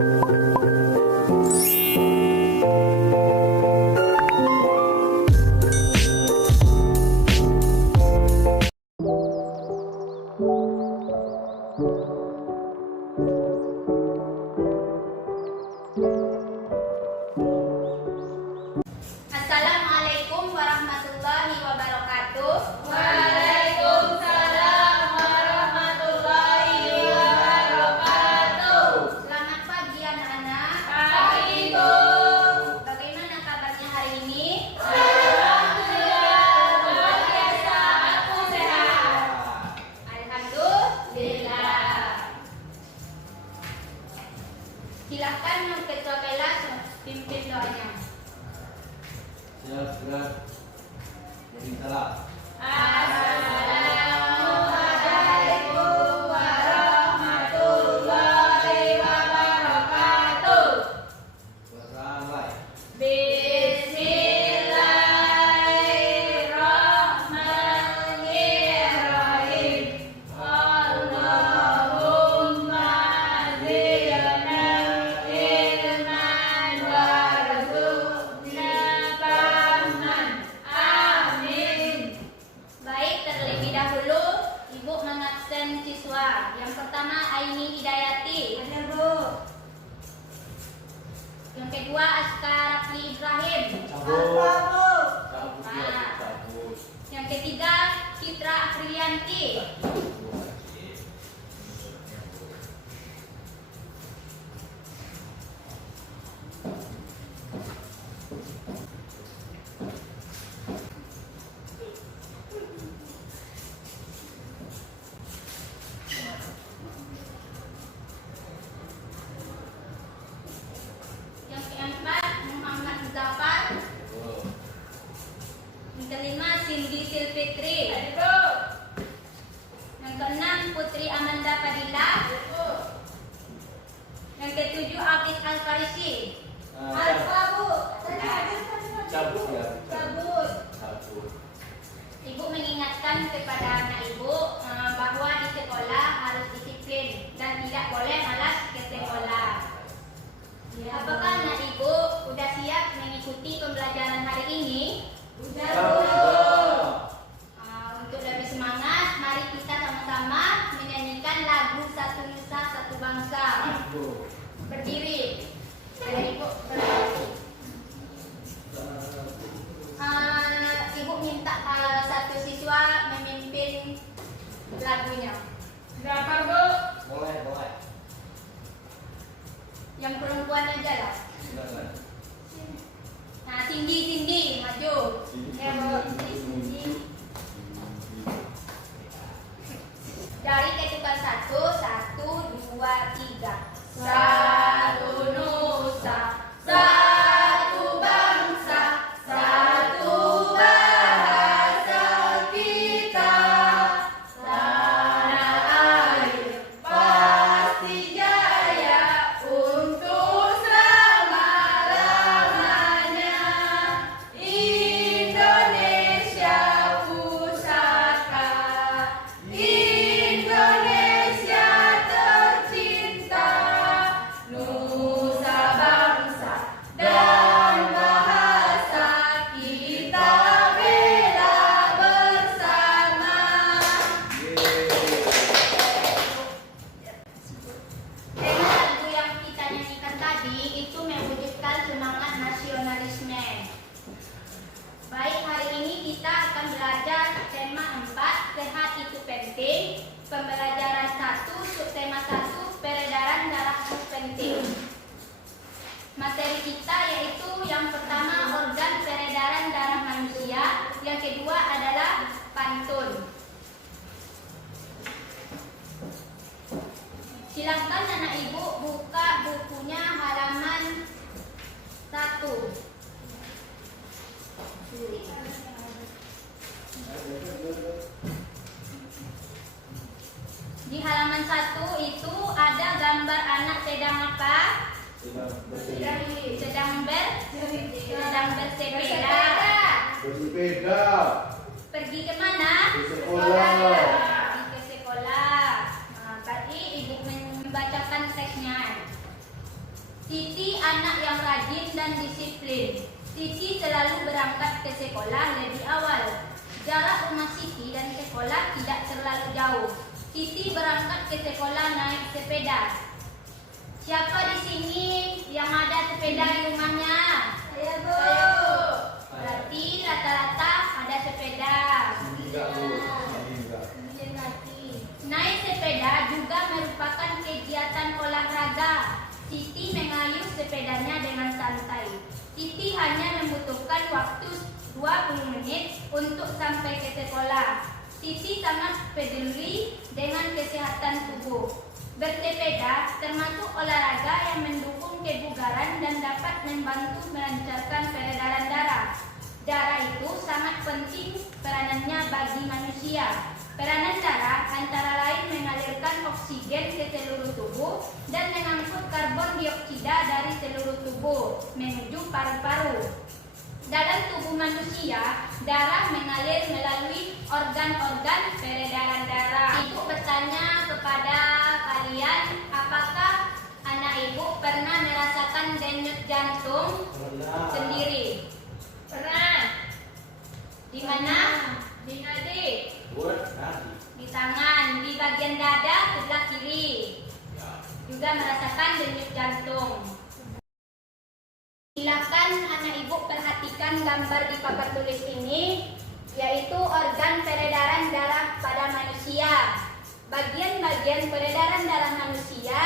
Assalamualaikum warahmatullahi wabarakatuh. Waalaikumsalam warahmatullahi wabarakatuh. Selamat pagi anak-anak. Pagi Bu. Bagaimana kabarnya hari ini? Alhamdulillah, luar biasa, aku sehat. Alhamdulillah. Silakan ketua kelas pimpin doanya. Siap. Jadi salah. Assalamualaikum warahmatullahi wabarakatuh. Beramai. Bismillahirrahmanirrahim. Allahumma zidna ilman warzuqna fahman. Amin. Baik, terlebih dahulu Ibu mengabsen siswa. Yang pertama Aini Hidayati. Ada Bu. Yang kedua Askar Rafli Ibrahim. Cabut. Yang ketiga Citra Afriyanti. Yang keempat Muhammad Zafar. Yang kelima Cindy Silfitri. Ada Bu. Yang keenam Putri Amanda Fadila. Yang ketujuh Afis Al-Farisi. Alfa Bu. Cabut ya. Cabut. Cabut. Ibu mengingatkan kepada anak ibu bahwa di sekolah harus disiplin dan tidak boleh malas ke sekolah. Apakah anak ibu sudah siap mengikuti pembelajaran hari ini? Udah Bu. Cabut. Untuk lebih semangat, mari kita sama-sama menyanyikan lagu Satu Nusa Satu Bangsa. Berdiri. Dari ibu berdiri. Ibu minta satu siswa memimpin lagunya. Berapa Bu? Boleh. Yang perempuan aja lah. Silakan. Nah, Cindy, maju. Ya, Bu. Cindy. Dari ketukan satu, dua, tiga. Satu nusa, satu bangsa, satu bahasa kita. Tanah air pasti jaya untuk selama-lamanya. Indonesia pusaka, Indonesia tercinta, nusa bangsa dan bahasa kita bela bersama. Tema lagu yang kita nyanyikan tadi itu mewujudkan semangat nasionalisme. Baik, hari ini kita akan belajar tema 4, sehat itu penting. Pembelajaran 1, subtema 1, peredaran darah itu penting. Materi kita yaitu yang pertama organ peredaran darah manusia, yang kedua adalah pantun. Silakan anak ibu buka bukunya halaman 1. Di halaman 1 itu ada gambar anak sedang apa? Sedang bersepeda. Bersepeda. Pergi ke mana? Ke sekolah. Pergi ke sekolah. Nah, tadi ibu membacakan teksnya. Siti anak yang rajin dan disiplin. Siti selalu berangkat ke sekolah lebih awal. Jarak rumah Siti dan sekolah tidak terlalu jauh. Siti berangkat ke sekolah naik sepeda. Siapa di sini yang ada sepeda di rumahnya? Saya, Bu. Berarti rata-rata ada sepeda. Enggak, Bu. Enggak. Naik sepeda juga merupakan kegiatan olahraga. Siti mengayuh sepedanya dengan santai. Siti hanya membutuhkan waktu 20 menit untuk sampai ke sekolah. Siti sangat peduli dengan kesehatan tubuh. Bersepeda termasuk olahraga yang mendukung kebugaran dan dapat membantu melancarkan peredaran darah. Darah itu sangat penting peranannya bagi manusia. Peranan darah antara lain mengalirkan oksigen ke seluruh tubuh dan mengangkut karbon dioksida dari seluruh tubuh menuju paru-paru. Dalam tubuh manusia, darah mengalir melalui organ-organ peredaran darah. Ibu bertanya kepada kalian, apakah anak ibu pernah merasakan denyut jantung sendiri? Pernah. Di mana? Di nadi. Di tangan, di bagian dada sebelah kiri. Juga merasakan denyut jantung. Silakan anak ibu perhatikan gambar di papan tulis ini, yaitu organ peredaran darah pada manusia. Bagian-bagian peredaran darah manusia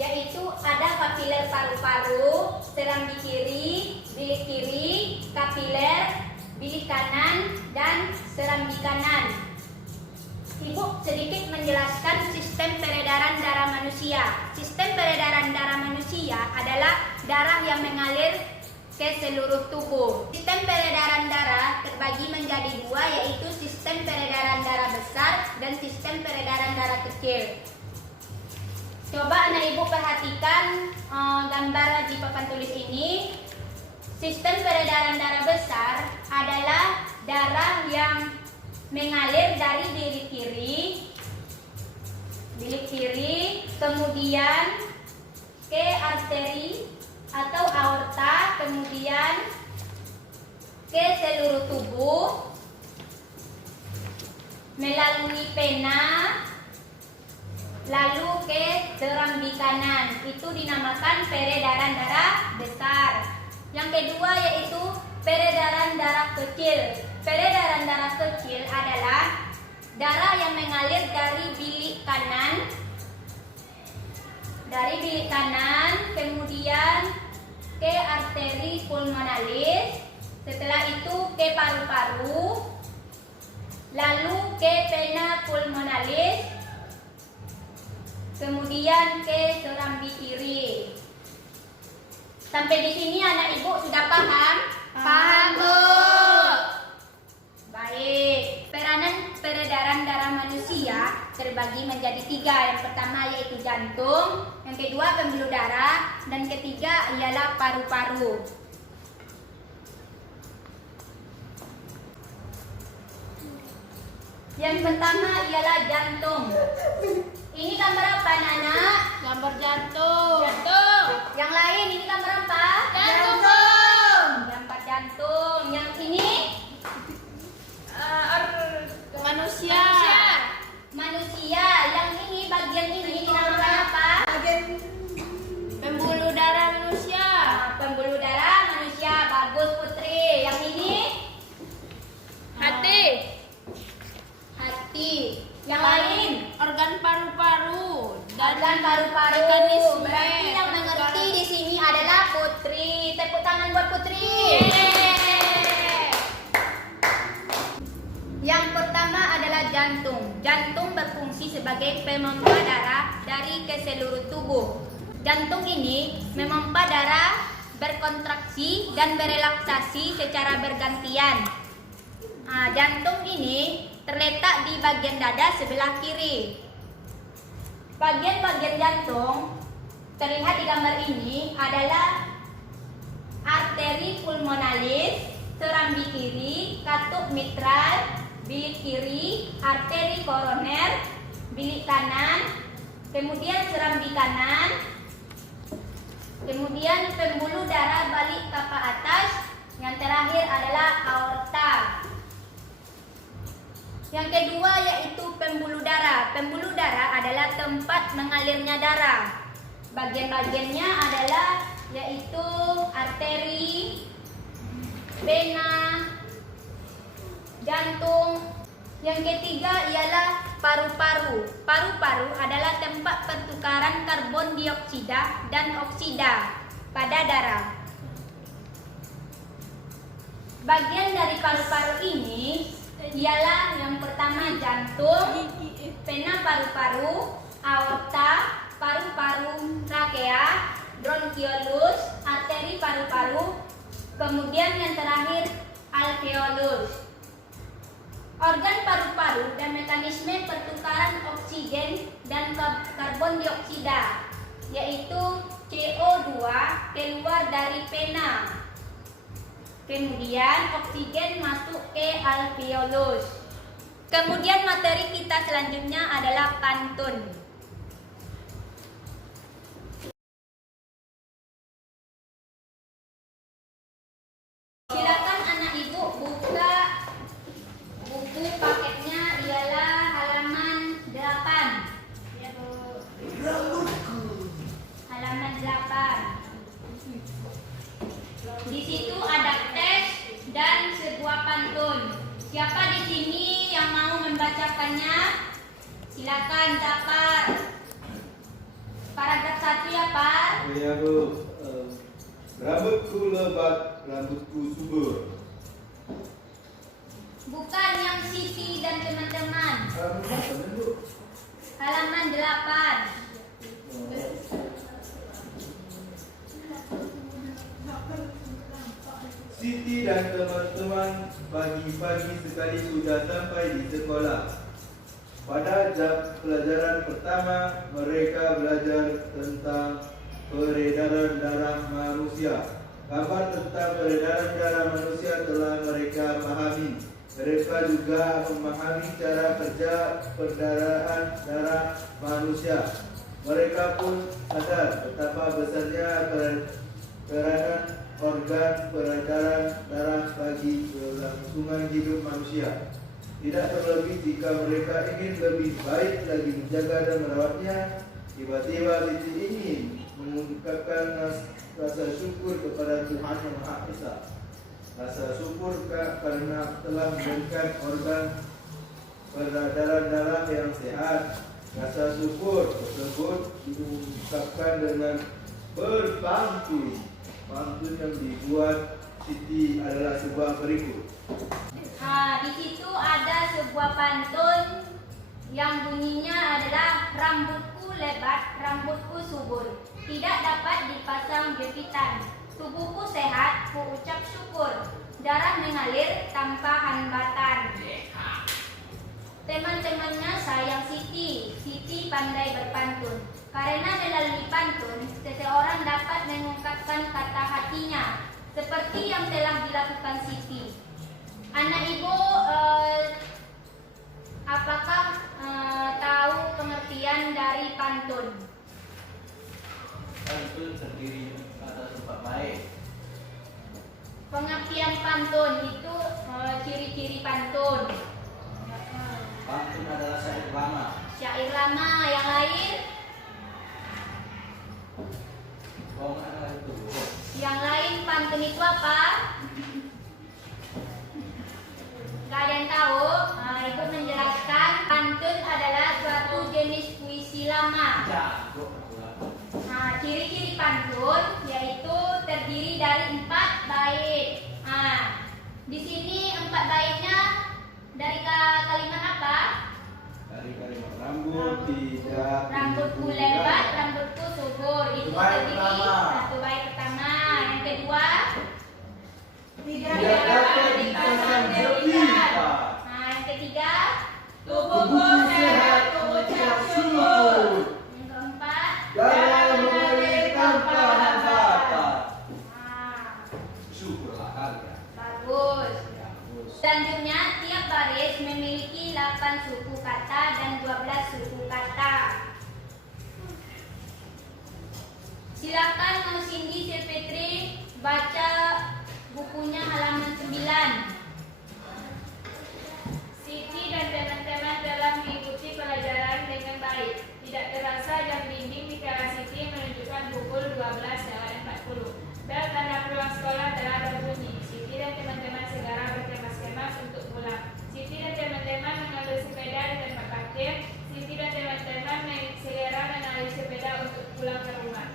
yaitu ada kapiler paru-paru, serambi kiri, bilik kiri, kapiler, bilik kanan, dan serambi kanan. Ibu sedikit menjelaskan sistem peredaran darah manusia. Sistem peredaran darah manusia adalah darah yang mengalir ke seluruh tubuh. Sistem peredaran darah terbagi menjadi dua, yaitu sistem peredaran darah besar dan sistem peredaran darah kecil. Coba anak ibu perhatikan gambar di papan tulis ini. Sistem peredaran darah besar adalah darah yang mengalir dari bilik kiri, kemudian ke arteri atau aorta, kemudian ke seluruh tubuh, melalui pena, lalu ke serambi kanan. Itu dinamakan peredaran darah besar. Yang kedua yaitu peredaran darah kecil. Peredaran darah kecil adalah darah yang mengalir dari bilik kanan, kemudian ke arteri pulmonalis, setelah itu ke paru-paru, lalu ke vena pulmonalis, kemudian ke serambi kiri. Sampai di sini anak ibu sudah paham? Paham, Bu. Baik. Peranan peredaran darah manusia terbagi menjadi 3. Yang pertama yaitu jantung, yang kedua pembuluh darah, dan ketiga ialah paru-paru. Yang pertama ialah jantung. Ini gambar apa, Nana? Gambar jantung. Jantung. Yang lain ini gambar apa? Jantung. Gambar jantung. Yang ini Manusia. manusia. Yang ini bagian ini dinamakan apa? Pembuluh darah manusia. Pembuluh darah manusia. Bagus, Putri. Yang ini Hati. hati. Yang lain Organ paru-paru. organ paru-paru. mekanisme. Berarti yang mengerti di sini adalah Putri. Tepuk tangan buat Putri. Yang pertama adalah jantung. Jantung berfungsi sebagai pemompa darah dari ke seluruh tubuh. Jantung ini memompa darah, berkontraksi dan berelaksasi secara bergantian. Jantung ini terletak di bagian dada sebelah kiri. Bagian-bagian jantung terlihat di gambar ini adalah arteri pulmonalis, serambi kiri, katup mitral, bilik kiri, arteri koroner, bilik kanan, kemudian serambi kanan, kemudian Kemudian pembuluh darah balik tapak atas. Yang terakhir adalah aorta. Yang kedua yaitu pembuluh darah. Pembuluh darah adalah tempat mengalirnya darah. Bagian-bagiannya adalah yaitu arteri, vena, jantung. Yang ketiga ialah paru-paru. Paru-paru adalah tempat pertukaran karbon dioksida dan oksida pada darah. Bagian dari paru-paru ini ialah yang pertama jantung, vena paru-paru, aorta, paru-paru trakea, bronkiolus, arteri paru-paru, kemudian yang terakhir alveolus. Organ paru-paru dan mekanisme pertukaran oksigen dan karbon dioksida, yaitu CO2 keluar dari vena. Kemudian oksigen masuk ke alveolus. Kemudian materi kita selanjutnya adalah pantun. Silakan anak ibu buka buku paketnya, ialah halaman 8. Ya, Bu. Halaman 8. Di situ ada teks dan sebuah pantun. Siapa di sini yang mau membacakannya? Silakan dapat. Paragraf 1 ya, Pak. Ya Bu, rambutku lebat, rambutku subur. Bukan yang Siti dan teman-teman. Halaman Bu. Halaman 8. Siti dan teman-teman pagi-pagi sekali sudah sampai di sekolah. Pada jam pelajaran pertama, mereka belajar tentang peredaran darah manusia. Kabar tentang peredaran darah manusia telah mereka pahami. Mereka juga memahami cara kerja peredaran darah manusia. Mereka pun sadar betapa besarnya peranan organ peredaran darah bagi kelangsungan hidup manusia. Tidak terlebih jika mereka ingin lebih baik lagi menjaga dan merawatnya. Tiba-tiba Siti ingin mengungkapkan rasa syukur kepada Tuhan Yang Maha Esa. Rasa syukur karena telah memberikan organ peredaran darah yang sehat. Rasa syukur tersebut diungkapkan dengan berpantun. Pantun yang dibuat Siti adalah sebuah berikut. Di situ ada sebuah pantun yang bunyinya adalah rambutku lebat, rambutku subur, tidak dapat dipasang jepitan. Tubuhku sehat, ku ucap syukur, darah mengalir tanpa hambatan. Teman-temannya sayang Siti. Siti pandai berpantun. Karena melalui pantun, seseorang dapat mengungkapkan kata hatinya, seperti yang telah dilakukan Siti. Anak ibu, apakah tahu pengertian dari pantun? Pantun terdiri atas 4 bait. Pengertian pantun itu ciri-ciri pantun. Pantun adalah syair lama. Syair lama, yang lain? Oh, adalah itu. Yang lain pantun itu apa? Gak ada yang tahu? Ibu menjelaskan pantun adalah suatu jenis puisi lama. Jago. Ciri-ciri pantun yaitu terdiri dari 4 bait. Di sini 4 baitnya dari kalimat apa? Dari kalimat rambut tidak. Rambutku lebat, rambutku subur. Itu Bait terdiri pertama. 1 bait pertama. Yang kedua, Tidak dapat dipasang jepitan. yang ketiga, Tubuhku sehat, ku ucap syukur. yang keempat, Darah mengalir tanpa hambatan. Syukurlah kalian. bagus. Ya, bos. Selanjutnya, tiap baris memiliki 8 suku kata dan 12 suku kata. Silakan Mas Cindy baca bukunya halaman 9. Siti dan teman-teman telah mengikuti pelajaran dengan baik. Tidak terasa jam dinding di kelas Siti menunjukkan pukul 12:40. Bel tanda pulang sekolah telah berbunyi. Siti dan teman-teman segera berkemas-kemas untuk pulang. Siti dan teman-teman mengambil sepeda di tempat parkir. Siti dan teman-teman segera menaiki sepeda untuk pulang ke rumah.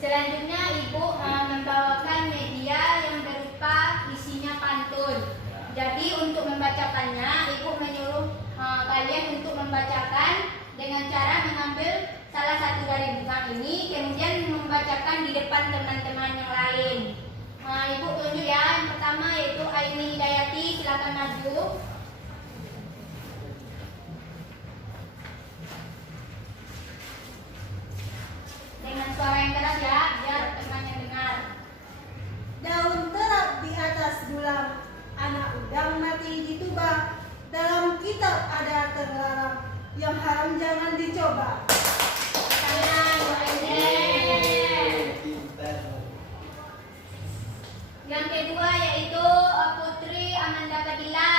Selanjutnya ibu membawakan media yang berupa isinya pantun. Jadi untuk membacakannya ibu menyuruh kalian untuk membacakan dengan cara mengambil salah satu dari buku ini kemudian membacakan di depan teman-teman yang lain. Ibu tunjuk ya, yang pertama yaitu Aini Hidayati, silakan maju. Dengan suara yang keras ya, biar temannya dengar. Daun terap di atas dulang, anak udang mati ditubah. Dalam kitab ada terlarang, yang haram jangan dicoba. Tangan, Bu Aini. Yang kedua yaitu Putri Amanda Fadila.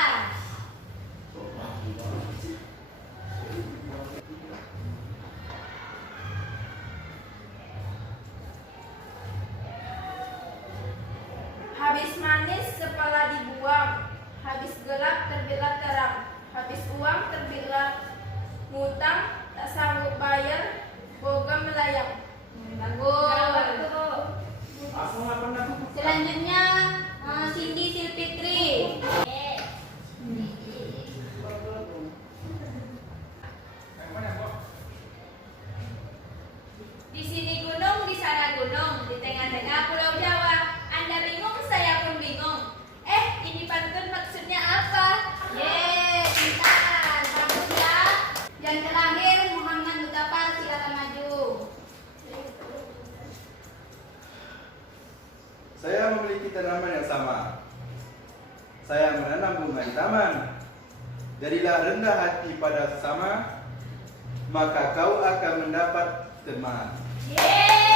Habis manis kepala dibuang, habis gelap terbitlah terang, habis uang terbitlah ngutang, tak sanggup bayar, boga melayang. Bagus. Aku nggak pernah. Selanjutnya Cindy Silfitri. Di sini gunung, di sana gunung, di tengah-tengah Pulau Jawa. Anda bingung, saya pun bingung. Ini pantun maksudnya apa? Yeay, pintar. Bagus ya. Yang terakhir Muhammad Mutafar, silakan maju. Saya memiliki tanaman yang sama. Saya menanam bunga di taman. Jadilah rendah hati pada sesama, maka kau akan mendapat teman. Yeay.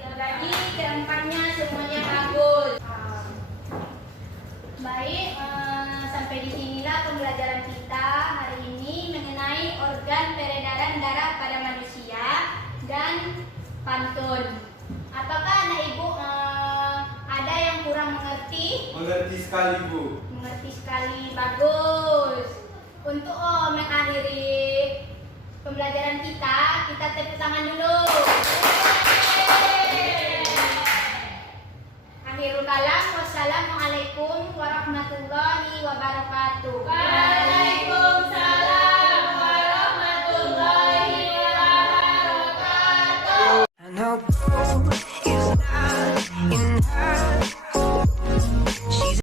Jadi keempatnya semuanya bagus. Baik, sampai di sinilah pembelajaran kita hari ini mengenai organ peredaran darah pada manusia dan pantun. Apakah anak ibu ada yang kurang mengerti? Mengerti sekali, Bu. Mengerti sekali, bagus. Untuk mengakhiri pembelajaran kita tepuk tangan dulu. Akhirul kalam, wassalamualaikum warahmatullahi wabarakatuh.